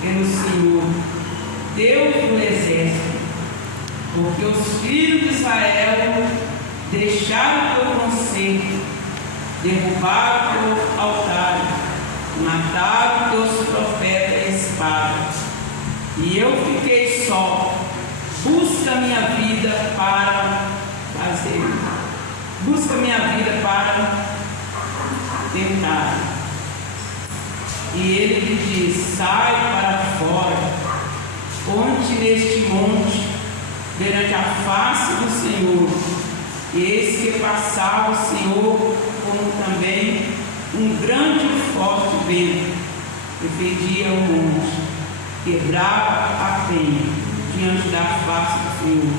pelo Senhor, Deus do exército, porque os filhos de Israel deixaram teu conselho, derrubaram teu altar, mataram teus profetas à espada, e eu fiquei só. Busca minha vida para fazer, busca minha vida para tentar. E ele lhe diz: sai para fora, ponte neste monte, perante a face do Senhor. E eis que passava o Senhor, como também um grande e forte vento, que fedia o monte, quebrava a penha diante da face do Senhor.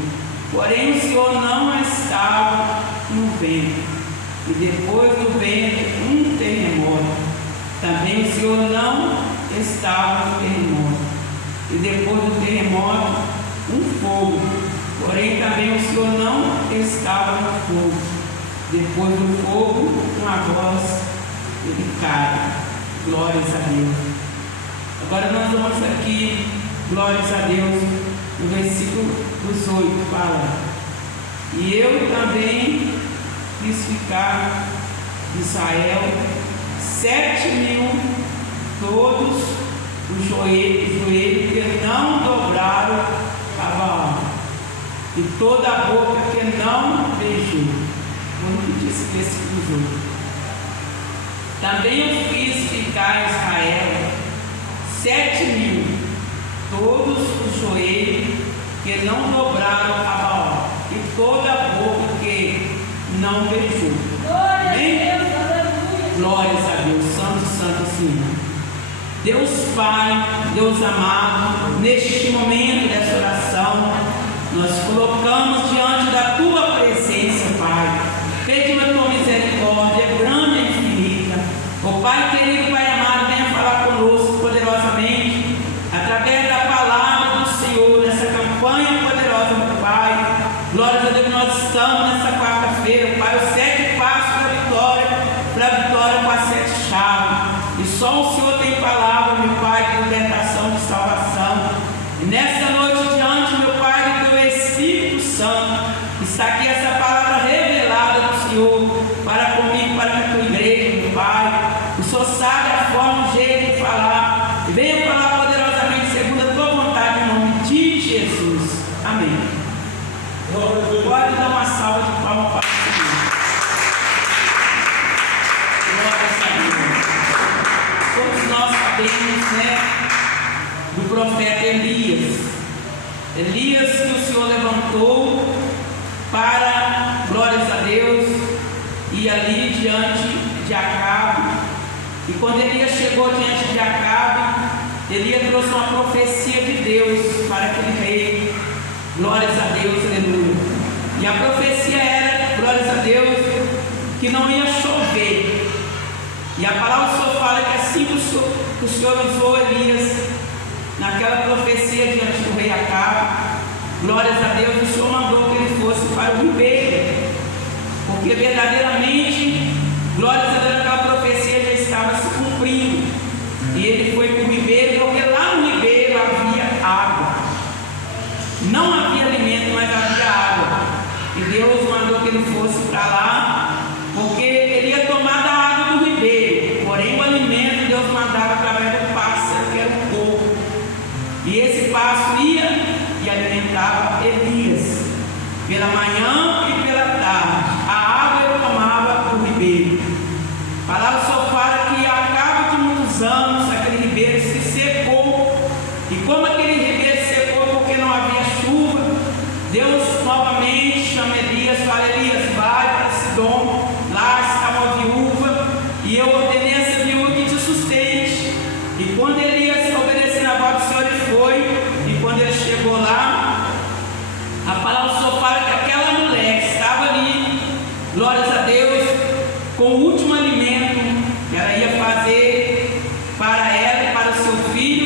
Porém o Senhor não estava no vento, e depois do vento um terremoto. Também o Senhor não estava no terremoto, e depois do terremoto um fogo. Porém também o Senhor não estava no fogo. Depois do fogo, uma voz delicada. Glórias a Deus. Agora nós vamos aqui, glórias a Deus, no versículo dos 8, fala: e eu também fiz ficar de Israel 7.000, todos os joelhos que não dobraram a Baal, e toda a boca que não beijou. Vamos repetir esse versículo 8. Também eu fiz ficar em Israel 7.000, todos os joelhos que não dobraram a Baal, e toda a boca que não beijou. Amém? Glórias a Deus, Santo, Santo Senhor. Deus Pai, Deus amado, neste momento dessa oração, nós colocamos diante da Tua presença, Pai, pedindo a Tua misericórdia grande e infinita. Ó Pai querido, Pai amado, venha falar conosco poderosamente, através da palavra do Senhor, nessa campanha poderosa, meu Pai. Glórias a Deus, nós estamos nessa quarta-feira, Pai, os 7 passos da vitória, para a vitória com as 7 chaves. E só o Senhor tem palavra, meu Pai, de libertação, de salvação. E nessa noite diante, meu Pai, do Teu Espírito Santo, está aqui essa palavra revelada do Senhor, para comigo, para a Tua igreja, meu Pai. O Senhor sabe a forma, o jeito de falar. E venha falar poderosamente segundo a Tua vontade, em nome de Jesus. Amém. Pode dar uma salva de palmas para o Senhor. Todos nós sabemos, né, do profeta Elias. Elias que o Senhor levantou para, glórias a Deus, ir ali diante de Acabe. E quando Elias chegou diante de Acabe, Elias trouxe uma profecia de Deus para aquele rei. Glórias a Deus, aleluia. E a profecia era, glórias a Deus, que não ia chover. E a palavra do Senhor fala que assim que o Senhor usou Elias naquela profecia diante do rei Acabe, glórias a Deus, o Senhor mandou que ele fosse para o ribeiro, porque verdadeiramente, glórias a Deus, aquela profecia já estava se cumprindo. E ele foi para o ribeiro, porque lá no ribeiro havia água. Não havia alimento, mas havia água. E Deus mandou que ele fosse para lá, porque ele ia tomar da água do ribeiro. Porém, o alimento Deus mandava através do pássaro, que era o porco. E esse pássaro ia e alimentava Elias pela manhã e pela tarde. A água ele tomava do ribeiro. A palavra só fala que ao cabo de muitos anos aquele ribeiro se secou. E como aquele ribeiro secou porque não havia chuva, Deus novamente chama Elias, fala: Elias, vai para Sidom, lá está uma viúva, e eu ordenei essa viúva que te sustente. E quando Elias, obedecendo a voz do Senhor, ele foi, e quando ele chegou lá, a palavra só fala que aquela mulher estava ali, glórias a Deus, com o último alimento que ela ia fazer para ela e para o seu filho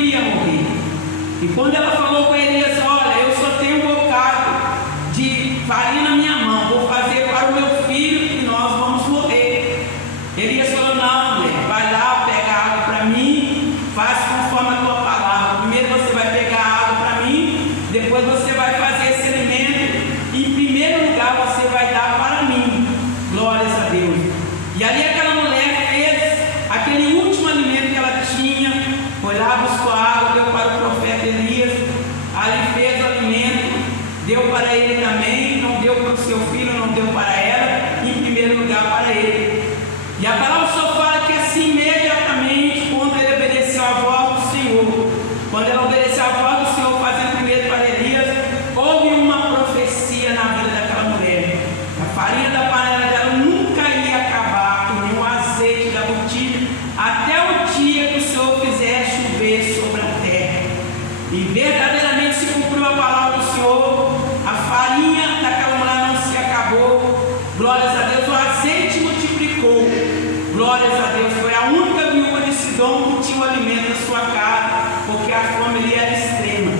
Sidom que tinha o alimento na sua casa, porque a fome ali era extrema.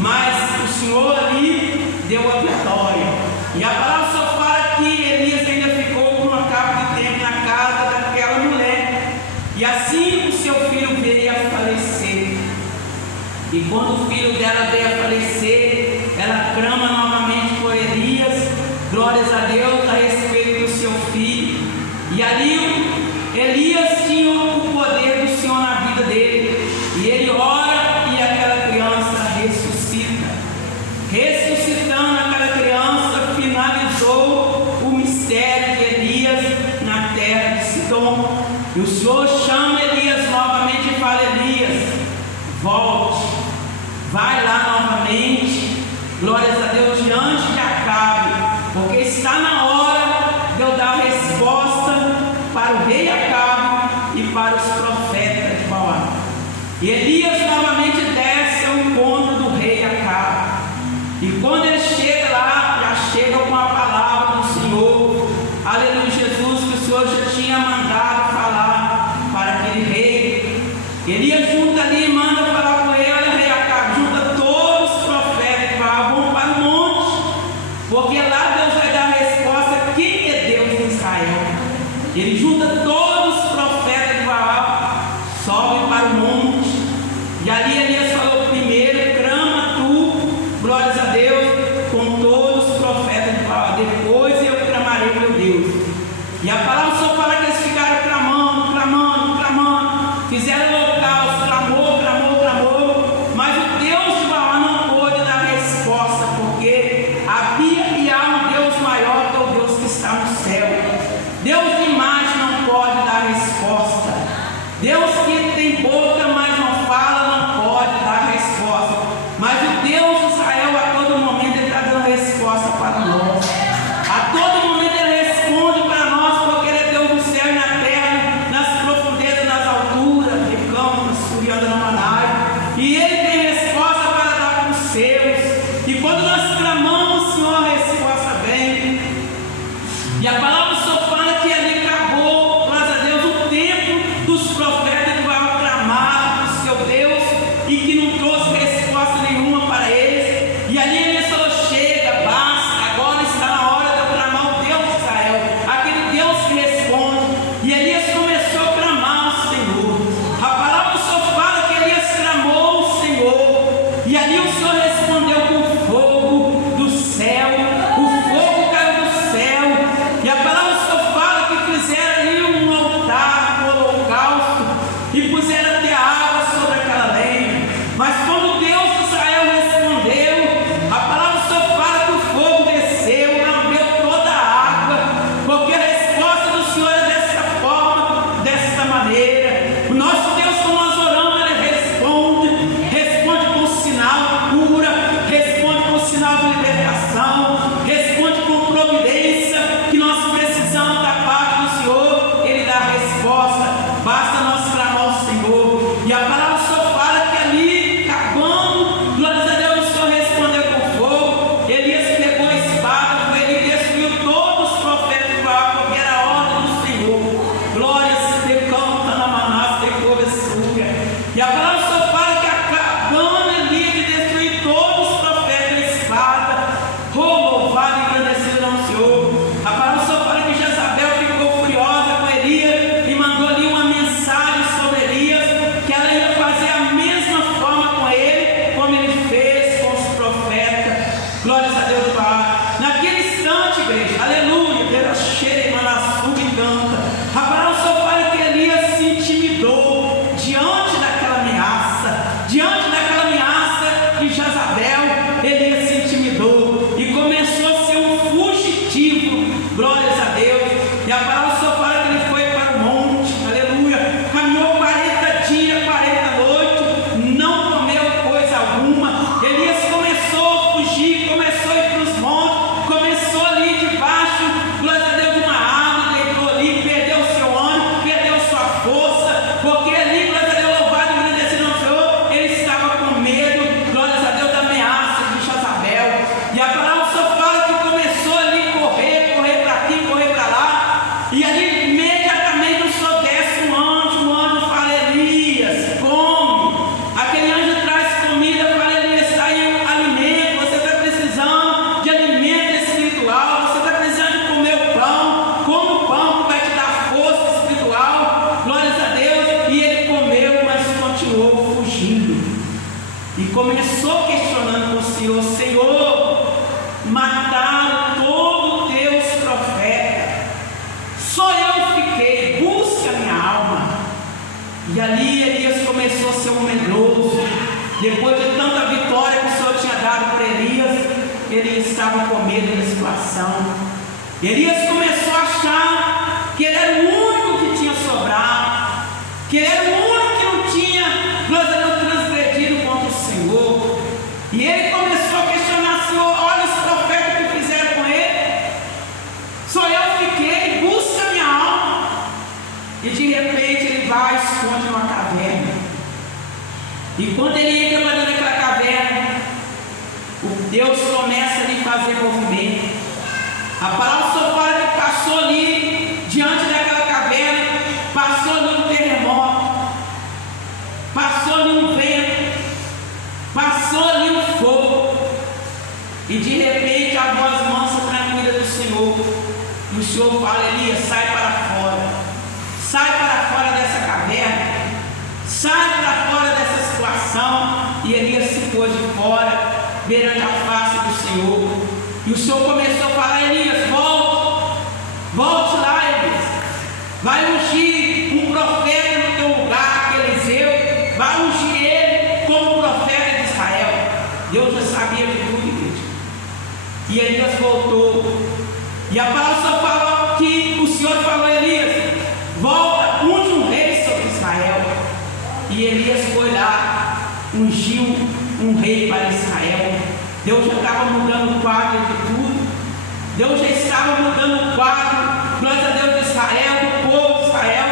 Mas o Senhor ali deu a vitória. E a palavra só fala que Elias ainda ficou por uma capa de tempo na casa daquela mulher. E assim o seu filho veio a falecer. E quando o filho dela veio a falecer, ela clama novamente por Elias, glórias a Deus, a respeito do seu filho. E ali Elias tinha o poder do Senhor na vida dele. E ele ora e aquela criança ressuscita. Ressuscitando aquela criança, finalizou o mistério de Elias na terra de Sidom. E o Senhor chama Elias novamente e fala: Elias, volte, vai lá novamente, glórias a Deus, diante de Acabe, porque está na hora de eu dar resposta para o rei Acabe e para os profetas de Baal. E Elias novamente desce ao encontro do rei Acabe. E quando ele chega lá, já chega com a palavra do Senhor, aleluia, Jesus, que o Senhor já tinha mandado falar para aquele rei. Elias junta ali e manda falar com ele: olha, rei Acabe, junta todos os profetas de Baal, vão para o monte, porque lá Deus vai dar a resposta: quem é Deus em Israel? Ele junta todos os profetas de Baal, sobe para o monte, e ali Elias falou: primeiro clama tu, glórias a Deus, com todos os profetas de Baal, depois eu clamarei meu Deus. E a palavra só fala que eles ficaram clamando, clamando, clamando, fizeram holocausto, clamou, clamou, clamou, mas o Deus de Baal não pôde dar resposta, porque havia e há um Deus maior que é o Deus que está no céu. Deus de imagem não pode dar resposta. Deus que tem boca, mas não fala, não pode dar resposta. Mas o Deus de Israel, a todo momento, Ele está dando resposta para nós. A todo momento Ele responde para nós, porque Ele é Deus do céu e na terra, nas profundezas, nas alturas, de campos, furiando na manai. E Ele tem resposta para dar para os seus. E quando nós clamamos, Senhor, a resposta vem. E a palavra só fala que ali acabou, graças a Deus, o tempo dos profetas que vão clamar para o seu Deus e que não trouxe resposta nenhuma para eles. E ali ele falou: chega, basta, agora está na hora de eu clamar o Deus de Israel, aquele Deus que responde. E Elias começou a clamar o Senhor. A palavra só fala que Elias clamou o Senhor, e ali o Senhor respondeu com fogo do céu. O fogo caiu do céu. E a palavra só fala que fizeram ali um altar, um holocausto, e puseram até água sobre aquela lenha. Mas quando Deus de Israel respondeu, a palavra só fala que o fogo desceu, lambeu toda a água, porque a resposta do Senhor é dessa forma, dessa maneira. O nosso Deus, quando nós oramos, Ele responde com sinal de cura, responde com sinal de libertação, responde com providência que nós precisamos da parte do Senhor. Ele dá a resposta, basta nós clamar ao Senhor. E a palavra só fala que ali, acabando, glórias a Deus, o Senhor respondeu com fogo. Elias pegou a espada, foi ele e destruiu todos os profetas de Baal, porque era a ordem do Senhor. Glórias, decanta na manás, decouve e começou questionando o Senhor: Senhor, mataram todos os teus profetas, só eu fiquei, busca minha alma. E ali Elias começou a ser um medroso. Depois de tanta vitória que o Senhor tinha dado para Elias, ele estava com medo da situação. Elias começou a achar que ele era o único que tinha sobrado, que ele era o único que não tinha transgredido contra o Senhor. E ele começou a questionar: Senhor, olha os profetas que fizeram com ele, só eu fiquei, busca minha alma. E de repente ele vai e esconde numa caverna. E quando ele entra para dentro daquela caverna, Deus começa a lhe fazer movimento. A palavra só fala que passou ali, diante daquela caverna, passou ali um terremoto, passou ali um vento, passou ali um fogo. E de repente a voz mansa e tranquila do Senhor. E o Senhor fala: Elias, sai para fora. Sai para fora dessa caverna. Sai para fora dessa situação. E Elias se pôs de fora, perante a face do Senhor. E o Senhor começou a falar: Elias, volte lá, Elias. Vai ungir um profeta no teu lugar, Eliseu. Vai ungir ele como profeta de Israel. Deus já sabia de tudo, igreja. E Elias voltou. E a palavra só fala que o Senhor falou: Elias, volta, unge um rei sobre Israel. E Elias foi lá, ungiu um rei para Israel. Deus já estava mudando o quadro de tudo. Deus já estava mudando o quadro, glória a Deus, de Israel, do povo de Israel.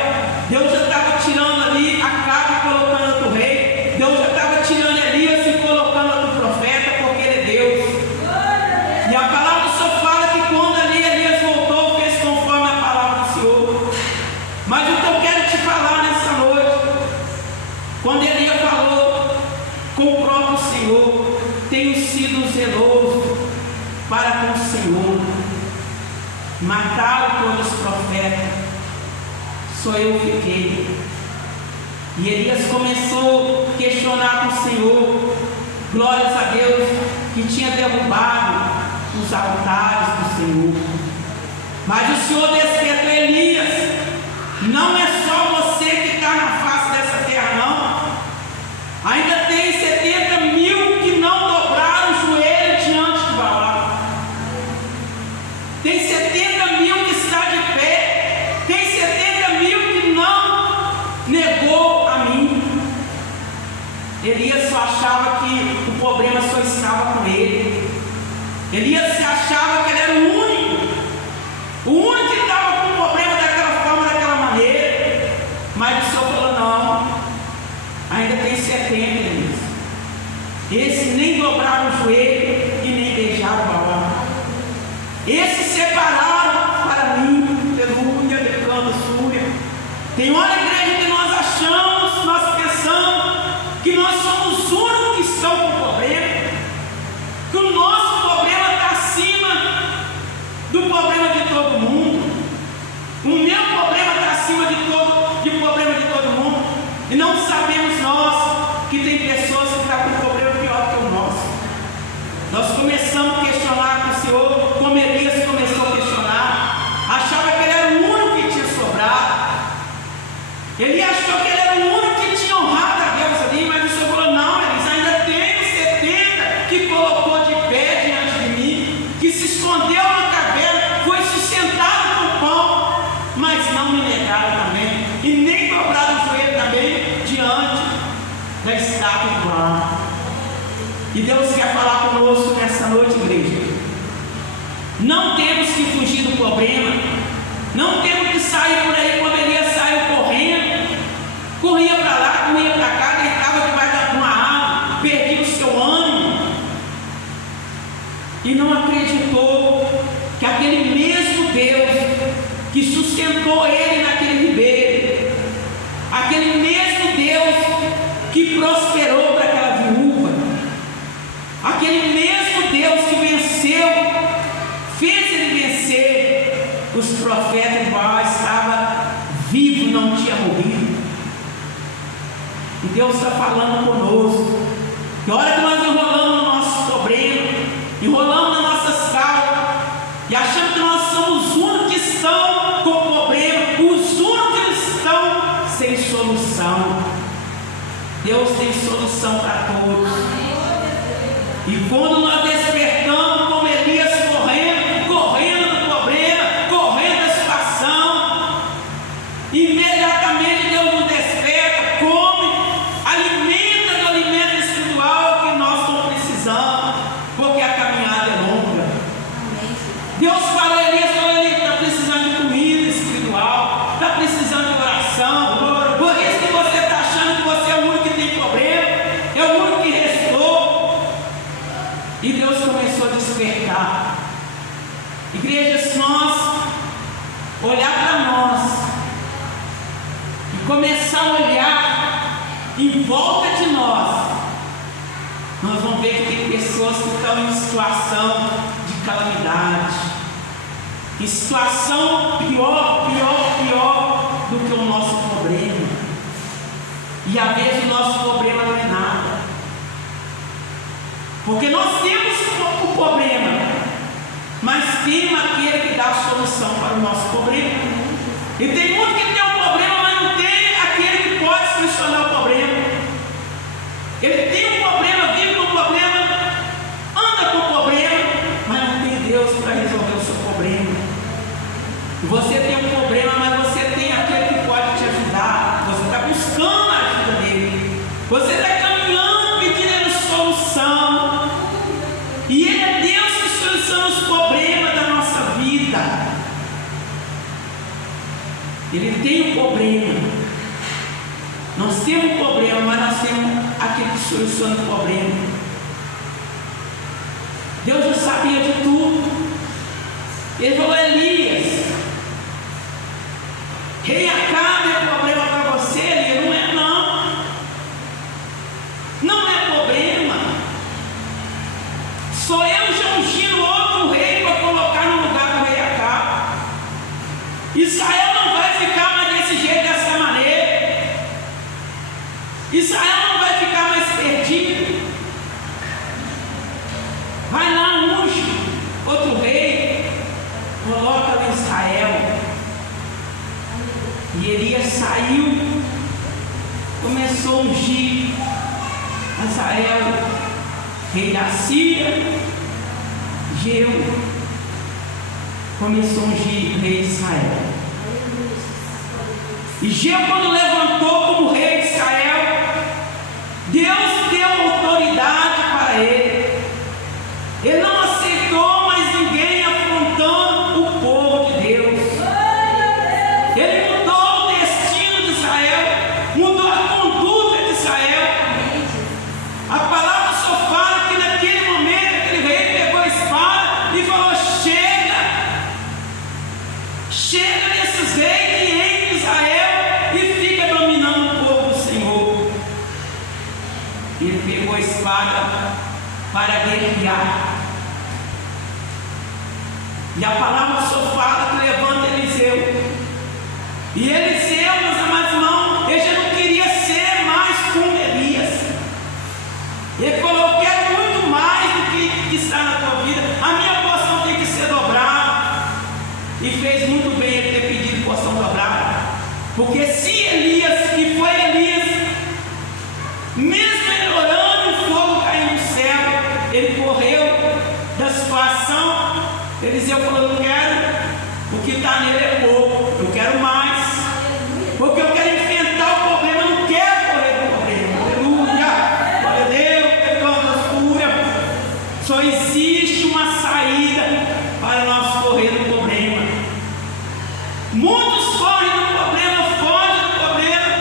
Deus já estava tirando ali Acabe e colocando outro rei. Deus já estava tirando Elias e colocando outro profeta, porque ele é Deus. E a palavra só fala que quando ali Elias voltou, fez conforme a palavra do Senhor. Mas o que eu quero te falar nessa noite, quando Elias falou com o próprio Senhor: tenho sido zeloso para com o Senhor, mataram todos os profetas, só eu fiquei. E Elias começou a questionar com o Senhor, glórias a Deus, que tinha derrubado os altares do Senhor. Mas o Senhor despertou Elias: não é só você que está na face dessa terra, não. Ainda tem 70 mil que não dobraram o joelho diante de Baal. Tem 70 mil que está de pé. Tem 70 mil que não negou a mim. Elias só achava que o problema só estava com ele. Elias se achava que ele era o único que estava com o problema daquela forma, daquela maneira. Mas o Senhor falou: não, ainda tem 70, Elias. Esse nem dobraram o joelho e nem beijaram Baal. Esses separaram para mim, aleluia, declama súria. Tem hora, igreja, que nós achamos, nós pensamos que nós somos os únicos que estão com problema, que o nosso problema está acima do problema de todo mundo. O meu problema está acima do problema de todo mundo. E não sabemos nós que tem pessoas que estão com um problema pior que o nosso. Nós começamos a questionar com o Senhor, como Elias começou a questionar. Achava que ele era o único que tinha sobrado. Ele achou que ele era o único que tinha honrado a Deus ali. Mas o Senhor falou: não, Elias, ainda tem 70 que colocou de pé diante de mim, que se escondeu na caverna, foi sustentado com pão, mas não me negaram também, e nem dobraram o joelho também diante da estátua do Baal. E Deus quer falar conosco nessa noite, igreja. Não temos que fugir do problema. Não temos que sair por aí como Elias saiu correndo. Corria para lá, corria para cá, deitava debaixo de uma árvore, perdia o seu ânimo. E não acreditou que aquele mesmo Deus que sustentou ele naquele ribeiro, aquele mesmo Deus que prosperou para aquela viúva, aquele mesmo Deus que venceu, fez ele vencer os profetas de Baal, estava vivo, não tinha morrido. E Deus está falando conosco. E a hora que nós enrolamos no nosso problema, enrolamos nas nossas causas, e achamos que nós somos os únicos que estão com problema, os únicos que estão sem solução. Deus tem solução para todos. E quando nós despertamos como Elias, correndo do problema, correndo da situação, imediatamente Deus nos desperta, come, alimenta do alimento espiritual que nós estamos precisando, porque a caminhada é longa. Deus fala a Elias, ele está precisando de comida espiritual, está precisando de oração. Por isso que você está achando que você é o único que tem problema, é o único que restou. E Deus começou a despertar. Igreja, se nós olhar para nós e começar a olhar em volta de nós vamos ver que tem pessoas que estão em situação de calamidade, em situação pior do que o nosso problema. E às vezes o nosso problema não é nada, porque nós temos o problema, mas tem aquele que dá a solução para o nosso problema. E tem muito que tem um problema, mas não tem aquele que pode solucionar o problema. Ele tem um problema, vive com o problema, anda com o problema, mas não tem Deus para resolver o seu problema. E você tem um problema, mas você tem aquele que pode te ajudar. Você está buscando a ajuda dele, você está caminhando pedindo a solução, e ele é Deus que soluciona os problemas da nossa vida. Ele tem um problema, nós temos um problema, mas nós temos aquele que soluciona o problema. Deus já sabia de tudo. Ele falou: Elias, rei Acabe é problema para você? Ele não é, não é problema. Sou eu já ungindo outro rei para colocar no lugar do rei Acabe. Israel não vai ficar mais desse jeito, dessa maneira. Israel não vai ficar mais perdido. Vai lá, unge outro rei, coloca em Israel. E Elias saiu, começou a ungir Israel, rei da Síria. Geu começou a ungir rei de Israel. E Geu, quando levantou como rei de Israel, Deus deu autoridade para ele. Ele não aceitou mais ninguém afrontando o povo de Deus. Ele mudou o destino de Israel, mudou a conduta de Israel. A palavra só fala que naquele momento aquele rei pegou a espada e falou: chega desses reis que entram em Israel e fica dominando o povo do Senhor. Ele pegou a espada para guerrear. E a palavra só fala que levanta Eliseu. E Eliseu, meus amados irmãos, ele já não queria ser mais como Elias. Ele falou: eu quero muito mais do que está na tua vida. A minha porção tem que ser dobrada. E fez muito bem ele ter pedido porção dobrada. Porque se Elias, que foi Elias, mesmo ele orando, o fogo caindo do céu, ele correu da situação. Eliseu falou: não quero, o que está nele é pouco, eu quero mais, porque eu quero enfrentar o problema, eu não quero correr do problema. Aleluia, glória a Deus, cura. Só existe uma saída para nós correr do problema. Muitos correm do problema, fogem do problema,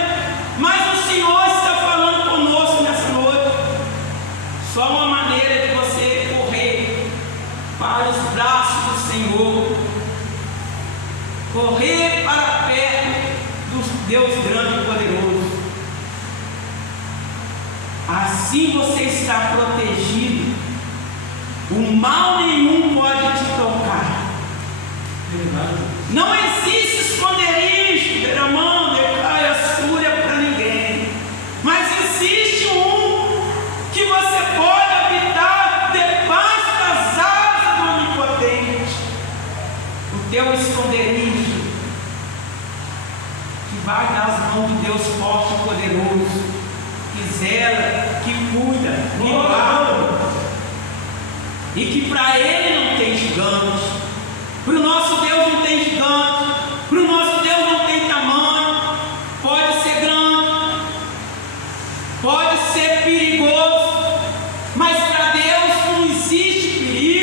mas o Senhor está falando conosco nessa noite. Só uma maneira de você correr para os braços do Senhor, correr para perto do Deus grande e poderoso. Assim você está protegido, o mal nenhum pode te tocar. Não existe esconderijo, derramando, decai a súria para ninguém, mas existe um que você vai nas mãos de Deus forte e poderoso, que zela, que cuida, que guarda, e que para Ele não tem gigante, para o nosso Deus não tem gigante, para o nosso Deus não tem tamanho. Pode ser grande, pode ser perigoso, mas para Deus não existe perigo.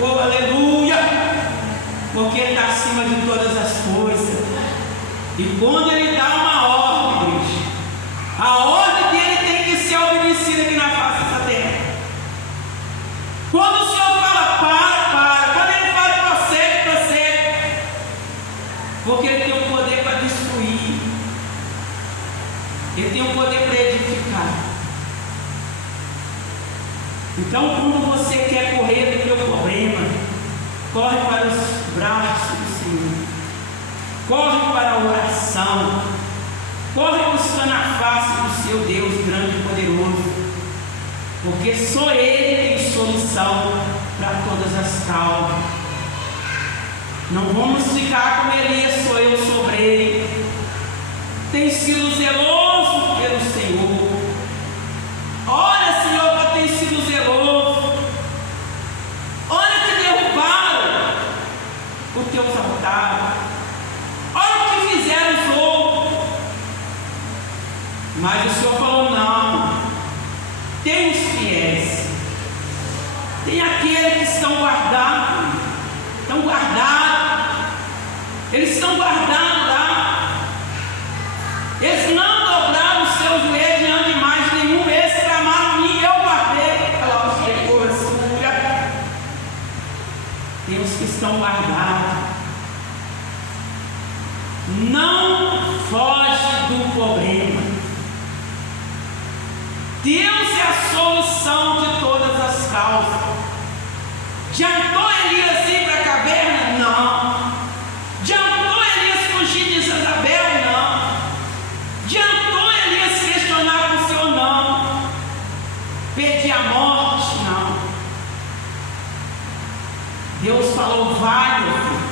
Oh, aleluia, porque Ele está acima de todas as coisas. E quando Ele dá uma ordem, igreja, a ordem dele tem que ser obedecida aqui na face dessa terra. Quando o Senhor fala para, quando Ele fala prossegue, porque Ele tem o poder para destruir, Ele tem o poder para edificar. Então, quando você quer correr do teu problema, corre para os braços do Senhor, corre para a oração, corre buscando a face do seu Deus grande e poderoso, porque só Ele tem solução para todas as causas. Não vamos ficar como Elias, sou eu sobre ele. Tem sido zeloso pelo Senhor. Olha, Senhor, que eu tenho sido zeloso. Olha que derrubaram o teu altar. Olha o que fizeram os outros. Mas o Senhor falou: não. Tem os fiéis. Tem aqueles que estão guardados. Estão guardados. Eles estão guardados lá. Eles não dobraram os seus joelhos diante de mais nenhum. Eles clamaram a mim, eu guardei. Tem os que estão guardados. Não foge do problema. Deus é a solução de todas as causas. Adiantou Elias ir para a caverna? Não. Adiantou Elias fugir de Jezabel? Não. Adiantou Elias questionar o Senhor? Não. Pedir a morte? Não. Deus falou: vai, meu filho.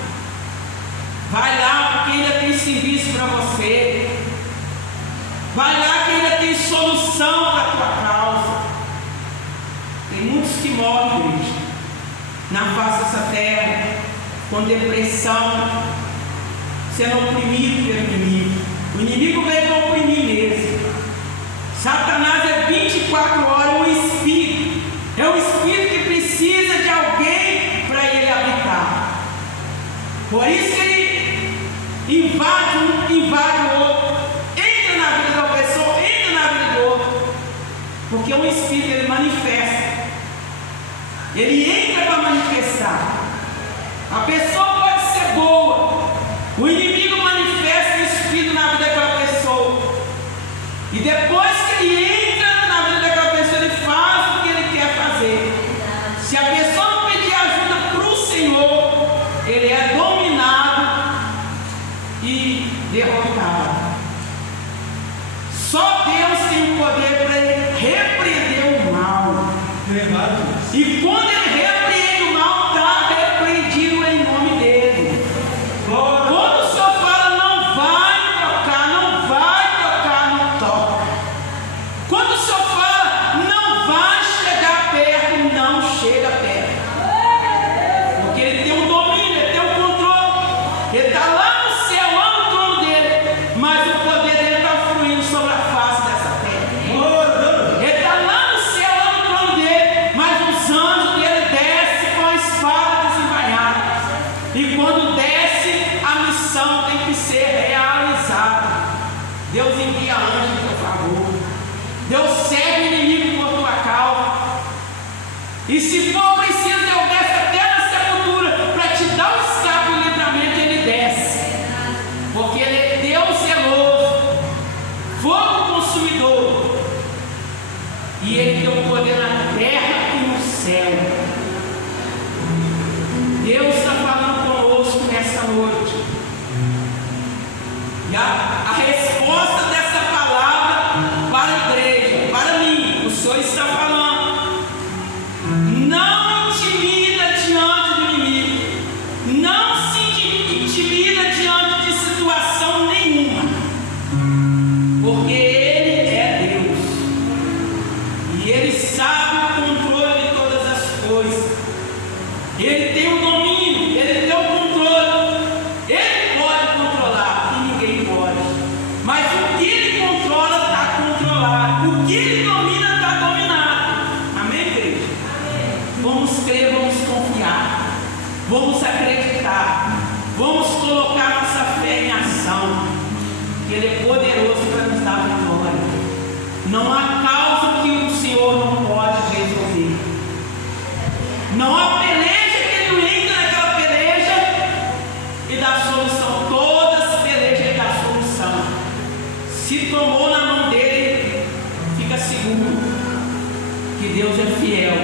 Vai lá, porque ainda tem serviço para você. Vai lá que ainda tem solução para a tua causa. Tem muitos que morrem, igreja, na face dessa terra, com depressão, sendo oprimido pelo inimigo. O inimigo veio para oprimir mesmo. Satanás é 24 horas um espírito. É um espírito que precisa de alguém para ele habitar. Por isso que ele invade um, invade o outro. Entra na vida da pessoa, entra na vida do outro. Porque o espírito, ele manifesta. Ele entra para manifestar. A pessoa pode ser boa. O inimigo manifesta o espírito na vida daquela pessoa. E depois que ele entra na vida daquela pessoa, ele faz o que ele quer fazer. Se a pessoa não pedir ajuda para o Senhor, ele é dominado e derrotado. Só Deus tem o poder para repreender o mal. E quando ele repreende o mal, está repreendido em nome dele. Quando o Senhor fala: não vai tocar, não toca. Quando o Senhor fala: não vai chegar perto, não chega perto. Porque ele tem um domínio, ele tem um controle. Ele está lá no céu, lá no trono dele, mas o poder dele está fluindo sobre a face dessa terra. Ele está lá no céu, lá no trono dele, mas os anjos dele descem com a espada desembainhada. E quando desce, a missão tem que ser realizada. Deus envia anjos em teu favor. Deus segue o inimigo por tua causa. E se for preciso, Deus desce até na sepultura para te dar o escape e o livramento. Ele desce, porque ele é Deus zeloso, fogo consumidor, e ele tem o poder na terra e no céu. Deus está falando conosco nessa noite. E a resposta dessa palavra para a igreja, para mim, o Senhor está falando: não intimide Não há causa que o Senhor não pode resolver. Não há peleja que Ele não entra naquela peleja e dá solução. Todas as pelejas Ele dá solução. Se tomou na mão dele, fica seguro que Deus é fiel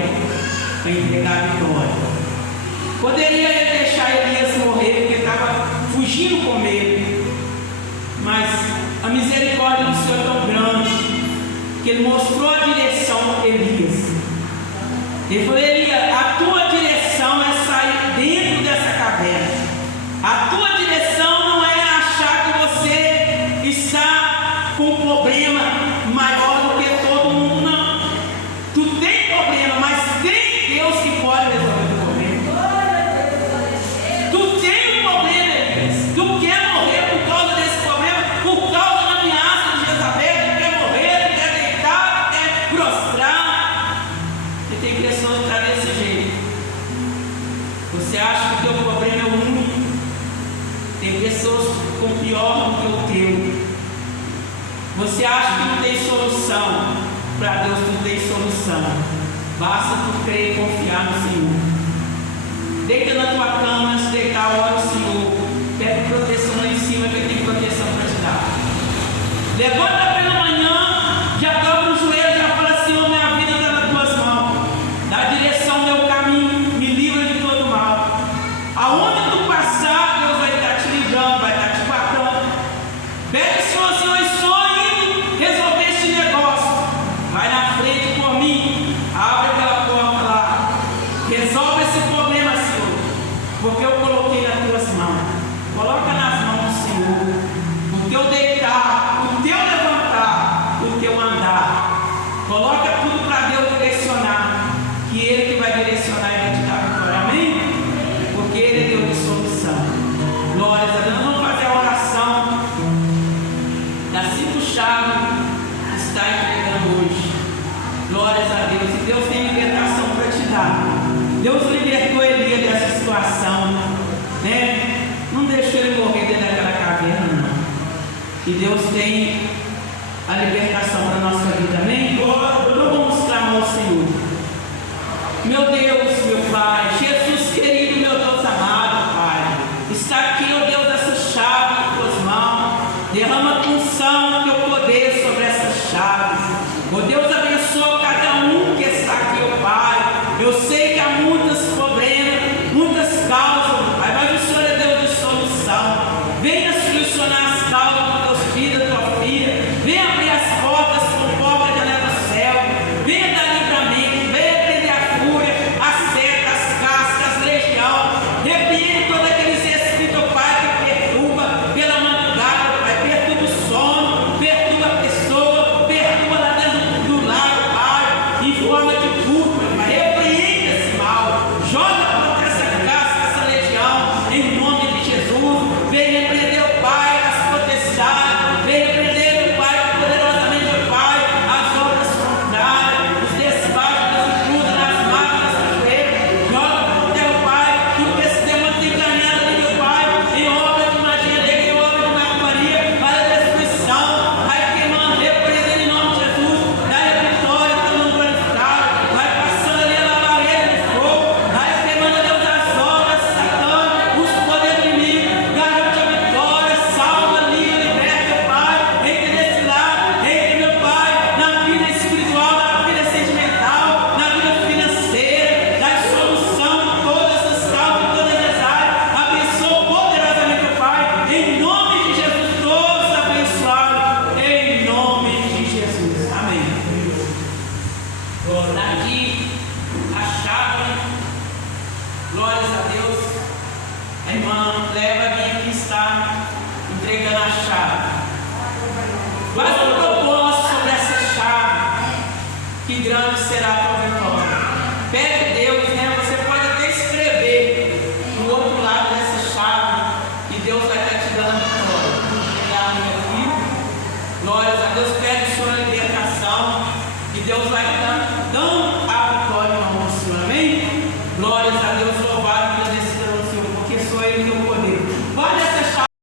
para entregar a vitória. Poderia ele deixar Elias morrer porque estava fugindo com medo, mas a misericórdia do Senhor é tão grande que Ele mostrou a direção a Elias. Ele falou: Elias, a tua direção é sair dentro dessa caverna. A tua direção não é achar que você está com um problema maior do que todo mundo, não. Tu tem problema, mas tem Deus que pode resolver o problema. Tu tem um problema, Elias. Tu quer morrer por causa desse problema, por causa da ameaça de Jezabel. Tu quer morrer, tu quer deitar, tu quer prostrar. E tem pessoas que estão desse jeito. Você acha que o teu problema é o único. Tem pessoas com pior do que o teu. Você acha que não tem solução? Para Deus não tem solução. Basta tu crer e confiar no Senhor. Deita na tua cama, antes de deitar, ora o Senhor. Pega proteção lá em cima, que Ele tem proteção para te dar. Levanta pela manhã, já dobra o joelho, já fala: Senhor, minha vida está nas tuas mãos. Dá direção ao meu caminho, me livra de todo mal. Aonde tu passar, Deus vai estar te livrando, vai estar te guardando. Pede, Senhor, Senhor, estou indo resolver esse negócio. Vai na frente por mim, abre aquela porta lá, resolve esse problema, Senhor, porque eu coloquei nas tuas mãos. Coloca nas mãos do Senhor o teu deitar, o teu levantar, o teu andar. Coloca tudo para Deus direcionar, que Ele que vai direcionar e vai te dar a vitória. Amém? Porque Ele é Deus de solução. Glórias a Deus. Vamos fazer a oração das 5 chaves que está entregando hoje. Glórias a Deus. E Deus tem libertação para te dar. Deus libertou Elias dessa situação, né? Não deixou ele morrer dentro daquela caverna, não. E Deus tem a libertação para a nossa vida. Amém? Então vamos clamar ao Senhor. Meu Deus, meu Pai, Jesus querido, meu Deus amado, Pai, está aqui, ó Deus, essa chave nas tuas mãos. Derrama a unção, teu poder sobre essas chaves. Ó Deus, abençoa cada um que está aqui, ó Pai. Eu sei que há muitos problemas, muitas causas, Pai, mas o Senhor é Deus de solução. Venha solucionar as causas dos teus filhos, da tua filha. Venha abrir as portas com porta de janela do céu. Venha dar livramento, venha prender a fúria, as setas, as cascas, as legião. Repreende todos aqueles espíritos, Pai, que perturba pela madrugada, Pai, perturba o sono, perturba a pessoa, perturba lá dentro do lar, Pai, em forma de culpa, Pai. Repreende esse mal, joga contra essa casca, essa legião, em nome de Jesus. Venha repreender, o Pai, as potestades, venha repreender, o Pai, poderosamente, o Pai, as obras contrárias, os despachos das intrudas, nas máquinas do joelho. Joga contra o Pai, tudo que esse demônio tem encaminhado ali, meu Pai, em obra de magia negra, em obra de macumbaria, para a destruição. Vai queimando, repreendendo em nome de Jesus. Dá a vitória, todo mundo glorificado. Vai passando ali a labareda de fogo. Vai queimando, Deus, as obras, Satã, os poderes do inimigo. Garante a vitória, salva, livra, liberta, Pai. Entre nesse lar, entre, meu Pai, na vida espiritual, na vida sentimental, na vida financeira. Dá solução em todas as causas, em todas as áreas. Abençoa poderosamente, o Pai. Em nome de Jesus, todos abençoados. Em nome de Jesus. Amém. Daqui a chave. Glórias a Deus. A irmã leva aqui que está entregando a chave.